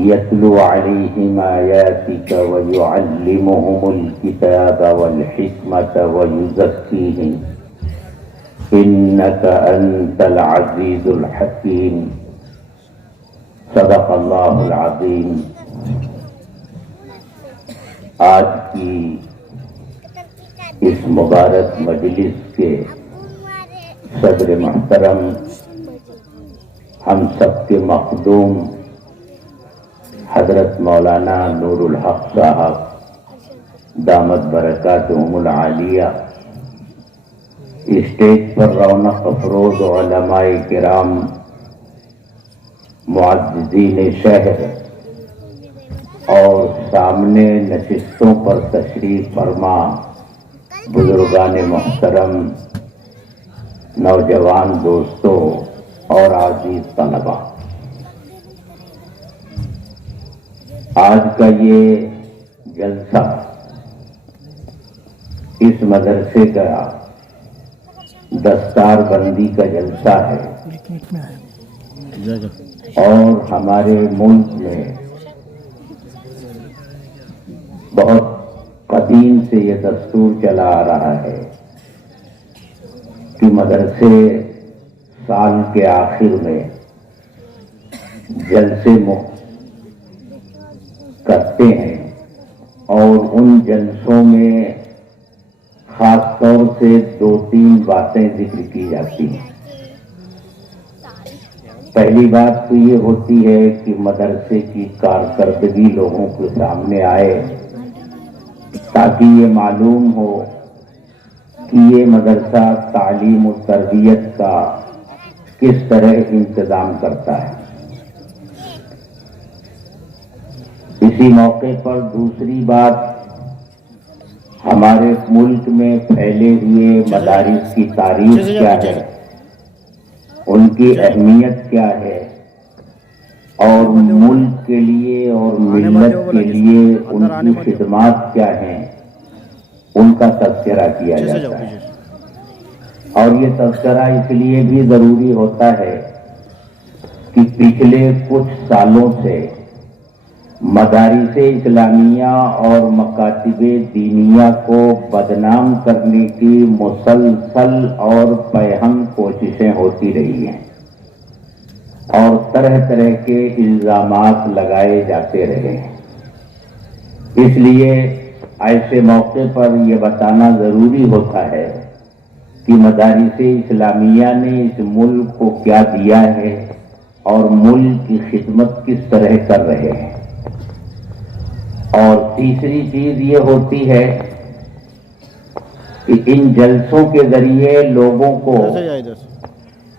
يتلو عليهم آياتك ويعلمهم الكتاب والحكمة ويزكيهم إنك أنت العزيز الحكيم صدق الله العظيم۔ آج کی اس مبارک مجلس کے صدر محترم، ہم سب کے مخدوم حضرت مولانا نور الحق صاحب دامت برکاتہم العالیہ، اسٹیج پر رونق افروز علماء کرام، معززین شہر اور سامنے نشستوں پر تشریف فرما بزرگان محترم، نوجوان دوستوں اور عزیز طلباء، آج کا یہ جلسہ اس مدرسے کا دستار بندی کا جلسہ ہے اور ہمارے ملک میں بہت قدیم سے یہ دستور چلا آ رہا ہے کہ مدرسے سال کے آخر میں جلسے کرتے ہیں اور ان جلسوں میں خاص طور سے 2-3 باتیں ذکر کی جاتی ہیں۔ پہلی بات تو یہ ہوتی ہے کہ مدرسے کی کارکردگی لوگوں کے سامنے آئے تاکہ یہ معلوم ہو کہ یہ مدرسہ تعلیم و تربیت کا کس طرح انتظام کرتا ہے۔ اسی موقع پر دوسری بات، ہمارے ملک میں پھیلے ہوئے مدارس کی تاریخ کیا ہے، ان کی اہمیت کیا ہے اور ملک کے لیے اور ملت کے لیے ان کی خدمات کیا ہیں، ان کا تذکرہ کیا جاتا ہے۔ اور یہ تذکرہ اس لیے بھی ضروری ہوتا ہے کہ پچھلے کچھ سالوں سے مدارس اسلامیہ اور مکاتب دینیہ کو بدنام کرنے کی مسلسل اور پہم کوششیں ہوتی رہی ہیں اور طرح طرح کے الزامات لگائے جاتے رہے ہیں۔ اس لیے ایسے موقع پر یہ بتانا ضروری ہوتا ہے کہ مدارس اسلامیہ نے اس ملک کو کیا دیا ہے اور ملک کی خدمت کس طرح کر رہے ہیں۔ اور تیسری چیز یہ ہوتی ہے کہ ان جلسوں کے ذریعے لوگوں کو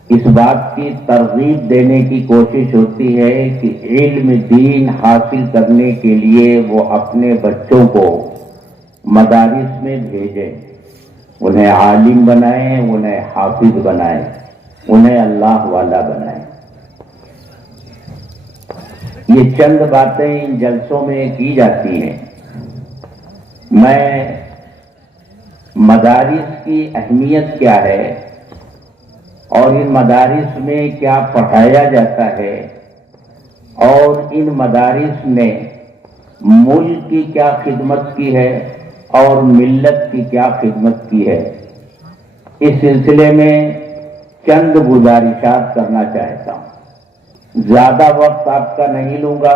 اس بات کی ترغیب دینے کی کوشش ہوتی ہے کہ علم دین حاصل کرنے کے لیے وہ اپنے بچوں کو مدارس میں بھیجیں، انہیں عالم بنائیں، انہیں حافظ بنائیں، انہیں اللہ والا بنائیں۔ یہ چند باتیں ان جلسوں میں کی جاتی ہیں۔ میں مدارس کی اہمیت کیا ہے اور ان مدارس میں کیا پڑھایا جاتا ہے اور ان مدارس نے ملک کی کیا خدمت کی ہے اور ملت کی کیا خدمت کی ہے، اس سلسلے میں چند گزارشات کرنا چاہتا ہوں۔ زیادہ وقت آپ کا نہیں لوں گا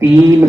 3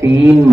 3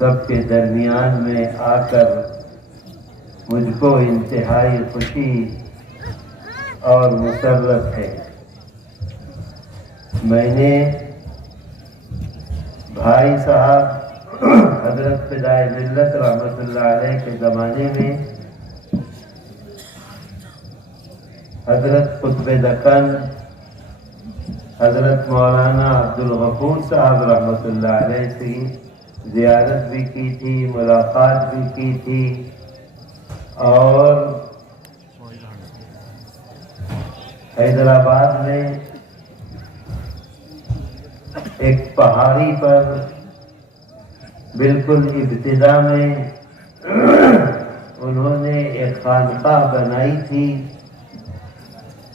سب کے درمیان میں آ کر مجھ کو انتہائی خوشی اور مسرت ہے۔ میں نے بھائی صاحب حضرت فدائے ملت رحمۃ اللہ علیہ کے زمانے میں حضرت قطب دکن حضرت مولانا عبدالغفور صاحب رحمۃ اللہ علیہ سے زیارت بھی کی تھی، ملاقات بھی کی تھی، اور حیدرآباد میں ایک پہاڑی پر بالکل ابتدا میں انہوں نے ایک خانقاہ بنائی تھی،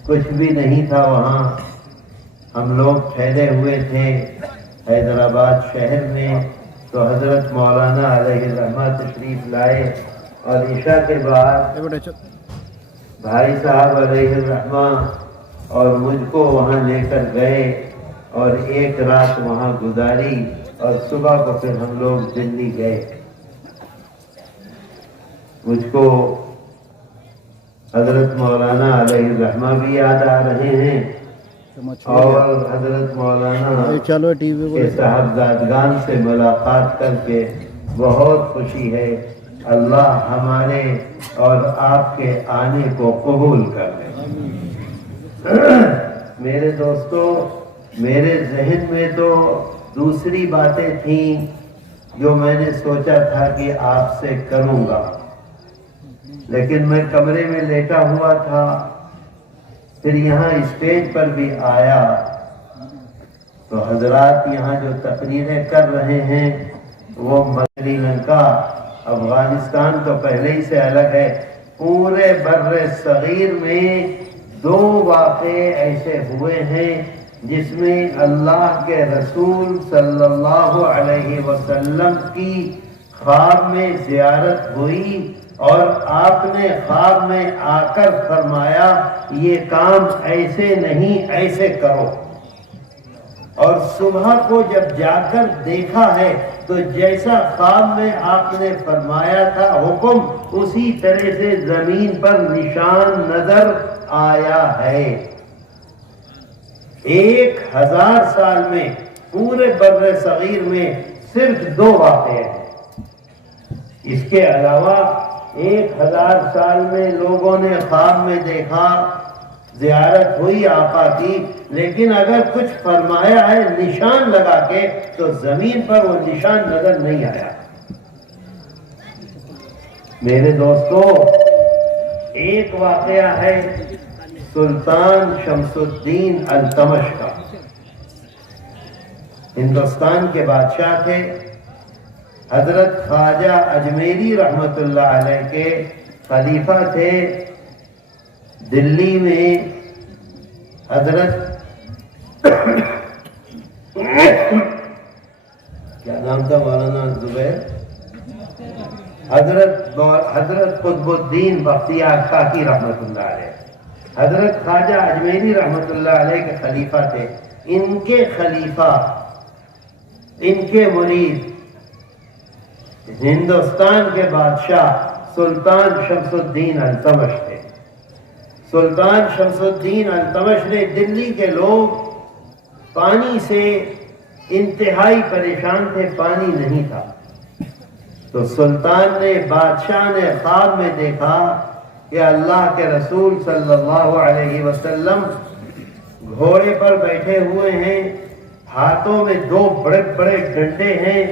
کچھ بھی نہیں تھا وہاں، ہم لوگ پھیلے ہوئے تھے حیدرآباد شہر میں، تو حضرت مولانا علیہ الرحمہ تشریف لائے اور عشاء کے بعد بھائی صاحب علیہ الرحمہ اور مجھ کو وہاں لے کر گئے اور ایک رات وہاں گزاری، اور صبح کو پھر ہم لوگ دلی گئے۔ مجھ کو حضرت مولانا علیہ الرحمہ بھی یاد آ رہے ہیں، اور حضرت مولانا کے صاحبزادگان سے ملاقات کر کے بہت خوشی ہے۔ اللہ ہمارے اور آپ کے آنے کو قبول کر لے۔ میرے دوستو، میرے ذہن میں تو دوسری باتیں تھیں جو میں نے سوچا تھا کہ آپ سے کروں گا، لیکن میں کمرے میں لیٹا ہوا تھا، پھر یہاں اسٹیج پر بھی آیا تو حضرات یہاں جو تقریریں کر رہے ہیں وہ سری لنکا، افغانستان تو پہلے ہی سے الگ ہے، پورے بر صغیر میں 2 واقعے ایسے ہوئے ہیں جس میں اللہ کے رسول صلی اللہ علیہ وسلم کی خواب میں زیارت ہوئی، اور آپ نے خواب میں آ کر فرمایا یہ کام ایسے نہیں ایسے کرو، اور صبح کو جب جا کر دیکھا ہے تو جیسا خواب میں آپ نے فرمایا تھا حکم، اسی طرح سے زمین پر نشان نظر آیا ہے۔ 1000 سال میں پورے بر صغیر میں صرف 2 واقعے ہیں، اس کے علاوہ 1000 سال میں لوگوں نے خواب میں دیکھا، زیارت ہوئی آقا کی، لیکن اگر کچھ فرمایا ہے نشان لگا کے تو زمین پر وہ نشان نظر نہیں آیا۔ میرے دوستو، ایک واقعہ ہے سلطان شمس الدین التمش کا، ہندوستان کے بادشاہ تھے، حضرت خواجہ اجمیری رحمت اللہ علیہ کے خلیفہ تھے۔ دلی میں حضرت کیا نام تھا مولانا زبیر، حضرت قطب الدین بختیار کاکی رحمت اللہ علیہ، حضرت خواجہ اجمیری رحمت اللہ علیہ کے خلیفہ تھے۔ ان کے خلیفہ، ان کے مرید ہندوستان کے بادشاہ سلطان شمس الدین التمش تھے۔ سلطان شمس الدین التمش نے دلی کے لوگ پانی سے انتہائی پریشان تھے، پانی نہیں تھا، تو سلطان نے، بادشاہ نے خواب میں دیکھا کہ اللہ کے رسول صلی اللہ علیہ وسلم گھوڑے پر بیٹھے ہوئے ہیں، ہاتھوں میں 2 بڑے بڑے ڈنڈے ہیں،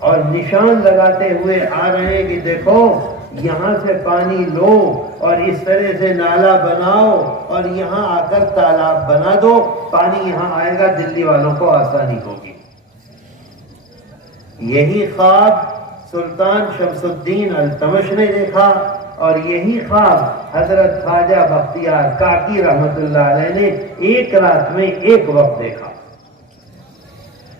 اور نشان لگاتے ہوئے آ رہے ہیں کہ دیکھو یہاں سے پانی لو اور اس طرح سے نالا بناؤ اور یہاں آ کر تالاب بنا دو، پانی یہاں آئے گا، دلی والوں کو آسانی ہوگی۔ یہی خواب سلطان شمس الدین التمش نے دیکھا، اور یہی خواب حضرت خواجہ بختیار کاکی رحمت اللہ علیہ نے ایک رات میں ایک وقت دیکھا۔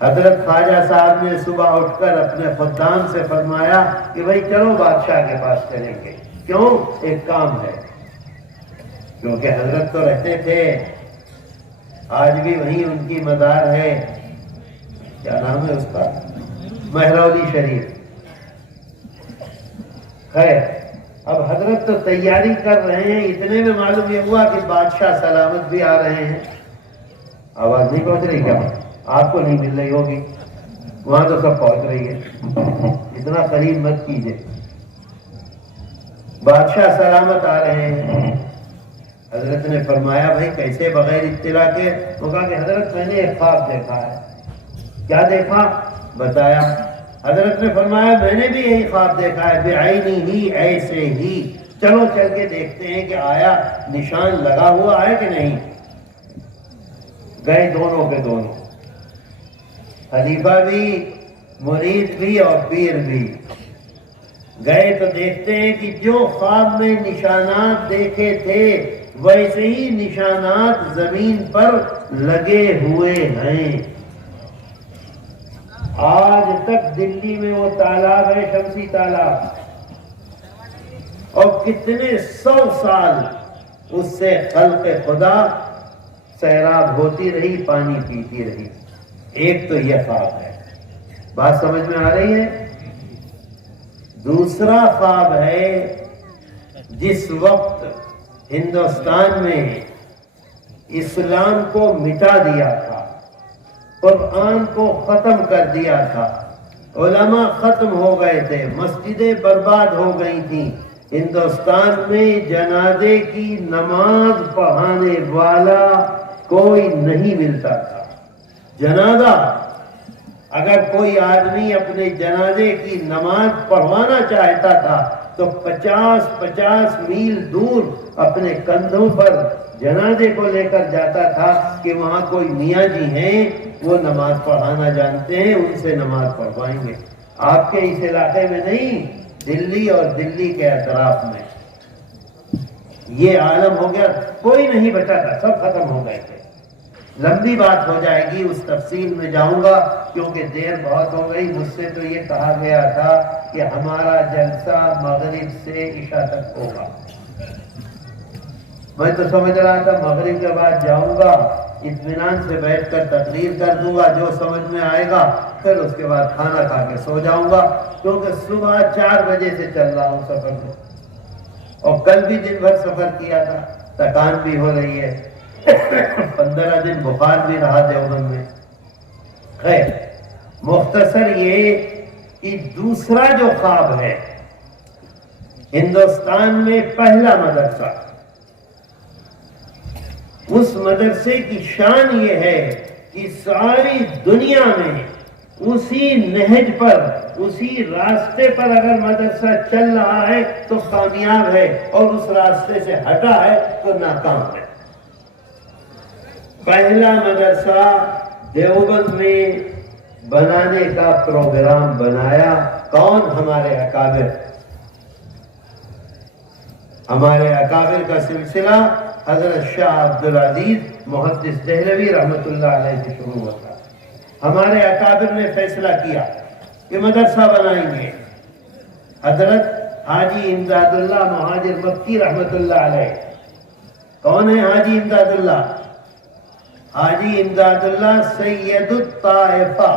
حضرت خواجہ صاحب نے صبح اٹھ کر اپنے خدام سے فرمایا کہ بھائی چلو بادشاہ کے پاس چلیں گے، کیوں؟ ایک کام ہے، کیونکہ حضرت تو رہتے تھے، آج بھی وہیں ان کی مزار ہے، کیا نام ہے اس کا؟ مہرولی شریف۔ خیر اب حضرت تو تیاری کر رہے ہیں، اتنے میں معلوم یہ ہوا کہ بادشاہ سلامت بھی آ رہے ہیں. آواز نہیں پہنچ رہی کیا؟ آپ کو نہیں مل رہی ہوگی، وہاں تو سب پہنچ رہی ہے، اتنا قریب مت کیجیے. بادشاہ سلامت آ رہے ہیں. حضرت نے فرمایا بھائی کیسے بغیر اطلاع کے؟ وہ کہا کہ حضرت میں نے ایک خواب دیکھا ہے. کیا دیکھا؟ بتایا. حضرت نے فرمایا میں نے بھی یہی خواب دیکھا ہے، بعینی ہی، ایسے ہی. چلو چل کے دیکھتے ہیں کہ آیا نشان لگا ہوا ہے کہ نہیں. گئے دونوں کے دونوں، خلیفہ بھی، مرید بھی اور پیر بھی. گئے تو دیکھتے ہیں کہ جو خواب میں نشانات دیکھے تھے ویسے ہی نشانات زمین پر لگے ہوئے ہیں. آج تک دلی میں وہ تالاب ہے، شمسی تالاب، اور کتنے 100 سال اس سے خلق خدا سیراب ہوتی رہی، پانی پیتی رہی. ایک تو یہ خواب ہے، بات سمجھ میں آ رہی ہے. دوسرا خواب ہے جس وقت ہندوستان میں اسلام کو مٹا دیا تھا، قرآن کو ختم کر دیا تھا، علماء ختم ہو گئے تھے، مسجدیں برباد ہو گئی تھیں، ہندوستان میں جنازے کی نماز پڑھانے والا کوئی نہیں ملتا تھا. جنازہ اگر کوئی آدمی اپنے جنازے کی نماز پڑھوانا چاہتا تھا تو 50 میل دور اپنے کندھوں پر جنازے کو لے کر جاتا تھا کہ وہاں کوئی میاں جی ہیں، وہ نماز پڑھانا جانتے ہیں، ان سے نماز پڑھوائیں گے. آپ کے اس علاقے میں نہیں، دلی اور دلی کے اطراف میں یہ عالم ہو گیا، کوئی نہیں بچا تھا، سب ختم ہو گئے تھے. لمبی بات ہو جائے گی، اس تفصیل میں جاؤں گا کیونکہ دیر بہت ہو گئی. مجھ سے تو یہ کہا گیا تھا کہ ہمارا جلسہ مغرب سے عشاء تک ہوگا. میں تو سمجھ رہا تھا مغرب کے بعد جاؤں گا، اطمینان سے بیٹھ کر تقریر کر دوں گا، جو سمجھ میں آئے گا پھر اس کے بعد کھانا کھا کے سو جاؤں گا، کیونکہ صبح 4 بجے سے چل رہا ہوں سفر میں، اور کل بھی دن بھر سفر کیا تھا، تکان بھی ہو رہی ہے. 15 دن بخار بھی رہا دیوبند میں. خیر مختصر یہ کہ دوسرا جو خواب ہے، ہندوستان میں پہلا مدرسہ، اس مدرسے کی شان یہ ہے کہ ساری دنیا میں اسی نہج پر، اسی راستے پر اگر مدرسہ چل رہا ہے تو کامیاب ہے، اور اس راستے سے ہٹا ہے تو ناکام ہے. پہلا مدرسہ دیوبند میں بنانے کا پروگرام بنایا کون؟ ہمارے اکابر. ہمارے اکابر کا سلسلہ حضرت شاہ عبدالعزیز محدث دہلوی رحمۃ اللہ علیہ سے شروع ہوتا. ہمارے اکابر نے فیصلہ کیا کہ مدرسہ بنائیں گے. حضرت حاجی امداد اللہ مہاجر مکی رحمۃ اللہ علیہ. کون ہے حاجی امداد اللہ؟ حاجی امداد اللہ سید الطائفہ.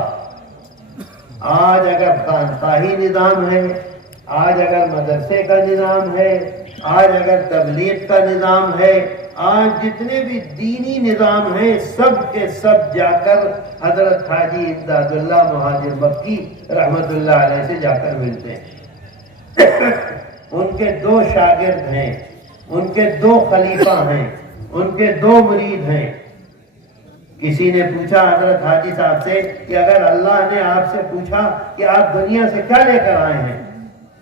آج اگر خانقاہی نظام ہے، آج اگر مدرسے کا نظام ہے، آج اگر تبلیغ کا نظام ہے، آج جتنے بھی دینی نظام ہیں سب کے سب جا کر حضرت حاجی امداد اللہ مہاجر مکی رحمت اللہ علیہ سے جا کر ملتے ہیں. ان کے 2 شاگرد ہیں، ان کے 2 خلیفہ ہیں، ان کے 2 مرید ہیں. کسی نے پوچھا حضرت حاجی صاحب سے کہ اگر اللہ نے آپ سے پوچھا کہ آپ دنیا سے کیا لے کر آئے ہیں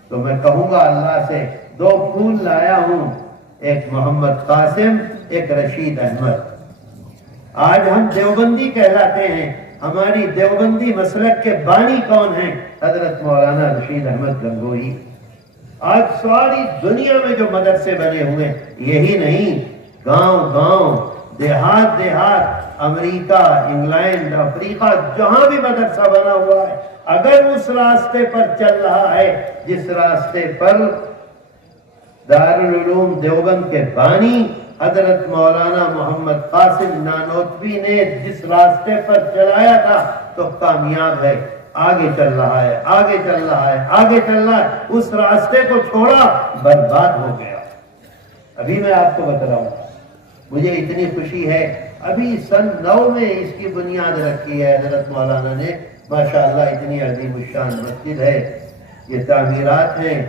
تو میں کہوں گا اللہ سے 2 پھول لایا ہوں، ایک محمد قاسم، ایک رشید احمد. آج ہم دیوبندی کہلاتے ہیں. ہماری دیوبندی مسلک کے بانی کون ہیں؟ حضرت مولانا رشید احمد گنگوہی. آج ساری دنیا میں جو مدرسے بنے ہوئے، یہی نہیں، گاؤں گاؤں، دیہات دیہات، امریکہ، انگلینڈ، افریقہ، جہاں بھی مدرسہ بنا ہوا ہے، اگر اس راستے پر چل رہا ہے جس راستے پر دارالعلوم دیوبند کے بانی حضرت مولانا محمد قاسم نانوتوی نے جس راستے پر چلایا تھا تو کامیاب ہے. آگے چل رہا ہے، آگے چل رہا ہے، آگے چل رہا ہے، اس راستے کو چھوڑا برباد ہو گیا۔ ابھی میں آپ کو بتا رہا ہوں، مجھے اتنی خوشی ہے، ابھی سن 9 میں اس کی بنیاد رکھی ہے حضرت مولانا نے، ماشاءاللہ اتنی عظیم الشان مسجد ہے، یہ تعمیرات ہیں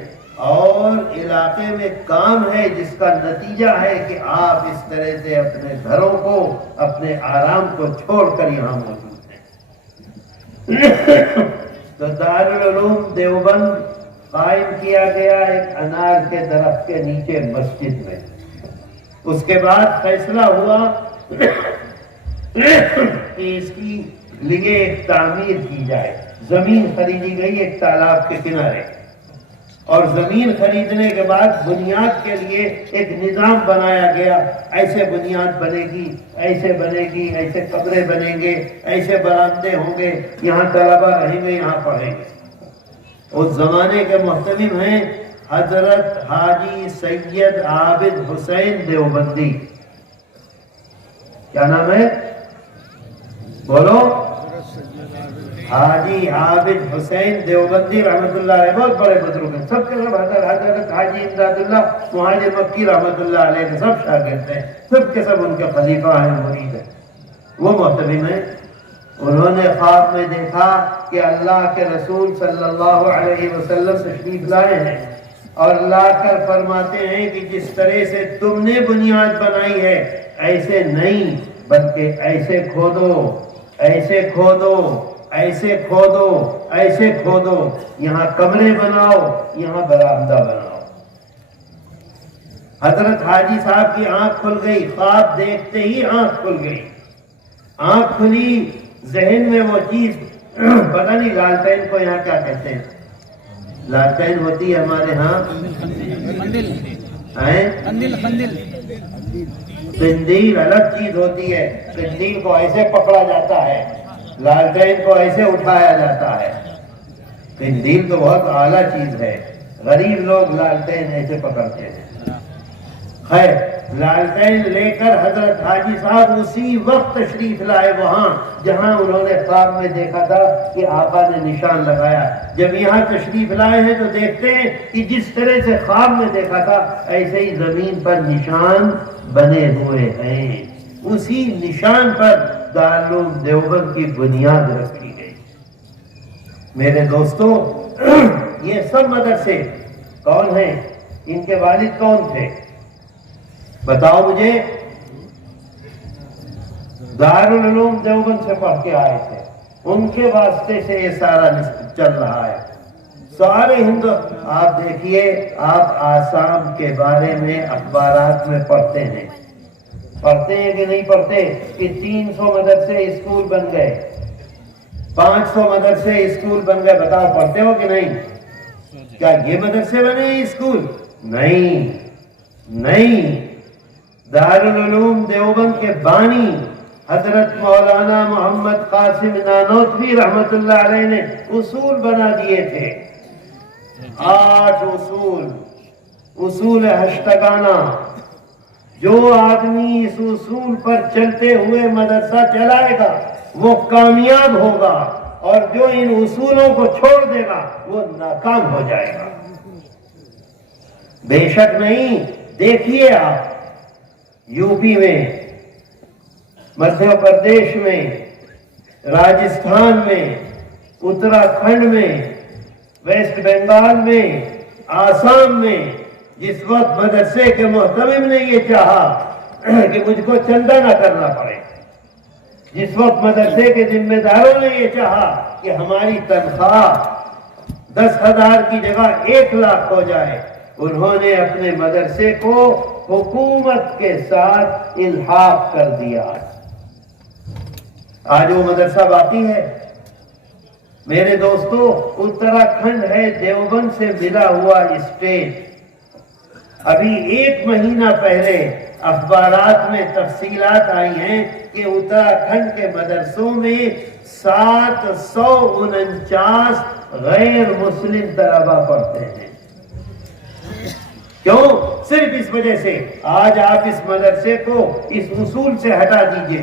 اور علاقے میں کام ہے جس کا نتیجہ ہے کہ آپ اس طرح سے اپنے گھروں کو، اپنے آرام کو چھوڑ کر یہاں موجود ہیں۔ تو دارالعلوم دیوبند قائم کیا گیا ایک انار کے درخت کے نیچے مسجد میں۔ اس کے بعد فیصلہ ہوا کہ اس کی لیے ایک تعمیر کی جائے، زمین خریدی گئی ایک تالاب کے کنارے، اور زمین خریدنے کے بعد بنیاد کے لیے ایک نظام بنایا گیا، ایسے بنیاد بنے گی، ایسے بنے گی، ایسے کمرے بنیں گے، ایسے برآمدے ہوں گے، یہاں طلبہ رہیں گے، یہاں پڑھیں گے۔ اس زمانے کے محتمم ہیں حضرت حاجی سید عابد حسین دیوبندی۔ کیا نام ہے؟ بولو۔ حاجی عابد حسین دیوبندی رحمت اللہ علیہ، بہت بڑے بزرگ ہیں، سب کے سب حضرت حاجی امداد اللہ مہاجر مکی رحمت اللہ علیہ کے سب شاگرد ہیں، سب کے سب ان کے خلیفہ ہیں، مرید ہیں۔ وہ محتمم ہیں، انہوں نے خواب میں دیکھا کہ اللہ کے رسول صلی اللہ علیہ وسلم تشریف لائے ہیں اور لا کر فرماتے ہیں کہ جس طرح سے تم نے بنیاد بنائی ہے ایسے نہیں، بلکہ ایسے کھودو، ایسے کھودو، ایسے کھودو، ایسے کھودو، یہاں کمرے بناؤ، یہاں برآمدہ بناؤ۔ حضرت حاجی صاحب کی آنکھ کھل گئی، خواب دیکھتے ہی آنکھ کھل گئی، آنکھ کھلی، ذہن میں وہ چیز، پتہ نہیں لالٹین کو یہاں کیا کہتے ہیں، لالٹین ہوتی ہے ہمارے ہاں قندیل الگ چیز ہوتی ہے، قندیل کو ایسے پکڑا جاتا ہے، لالٹین کو ایسے اٹھایا جاتا ہے۔ قندیل تو بہت اعلیٰ چیز ہے، غریب لوگ لالٹین ایسے پکڑتے ہیں۔ خیر، لالٹین لے کر حضرت حاجی صاحب اسی وقت تشریف لائے وہاں جہاں انہوں نے خواب میں دیکھا تھا کہ آقا نے نشان لگایا۔ جب یہاں تشریف لائے ہیں تو دیکھتے ہیں کہ جس طرح سے خواب میں دیکھا تھا ایسے ہی زمین پر نشان بنے ہوئے ہیں، اسی نشان پر دارالعلوم دیوبند کی بنیاد رکھی گئی۔ میرے دوستو، یہ سب مدرسے کون ہیں؟ ان کے والد کون تھے؟ بتاؤ مجھے۔ دارالعلوم دیوبند سے پڑھ کے آئے تھے، ان کے واسطے سے یہ سارا چل رہا ہے۔ سارے آپ دیکھیے، آپ آسام کے بارے میں اخبارات میں پڑھتے ہیں کہ نہیں پڑھتے کہ 300 مدرسے اسکول بن گئے، 500 مدرسے اسکول بن گئے، بتاؤ پڑھتے ہو کہ نہیں؟ کیا یہ مدرسے بنے ہیں اسکول؟ نہیں۔ دارالعلوم دیوبند کے بانی حضرت مولانا محمد قاسم نانوتوی رحمت اللہ علیہ نے اصول بنا دیے تھے، 8 اصول ہشتگانہ۔ جو آدمی اس اصول پر چلتے ہوئے مدرسہ چلائے گا وہ کامیاب ہوگا، اور جو ان اصولوں کو چھوڑ دے گا وہ ناکام ہو جائے گا۔ بے شک نہیں، دیکھیے آپ یو پی میں، مدھیہ پردیش میں، راجستھان میں، اتراکھنڈ میں، ویسٹ بنگال میں، آسام میں، جس وقت مدرسے کے محتمم نے یہ چاہا کہ مجھ کو چندہ نہ کرنا پڑے، جس وقت مدرسے کے ذمہ داروں نے یہ چاہا کہ ہماری تنخواہ 10,000 کی جگہ 1 لاکھ ہو جائے، انہوں نے اپنے مدرسے کو حکومت کے ساتھ الحاق کر دیا۔ آج وہ مدرسہ باقی ہے۔ میرے دوستو، اتراکھنڈ ہے دیوبند سے ملا ہوا اسٹیٹ۔ ابھی 1 مہینہ پہلے اخبارات میں تفصیلات آئی ہیں کہ اتراکھنڈ کے مدرسوں میں 749 غیر مسلم طلبہ پڑھتے ہیں۔ کیوں؟ صرف اس وجہ سے۔ آج آپ اس مدرسے کو اس اصول سے ہٹا دیجئے،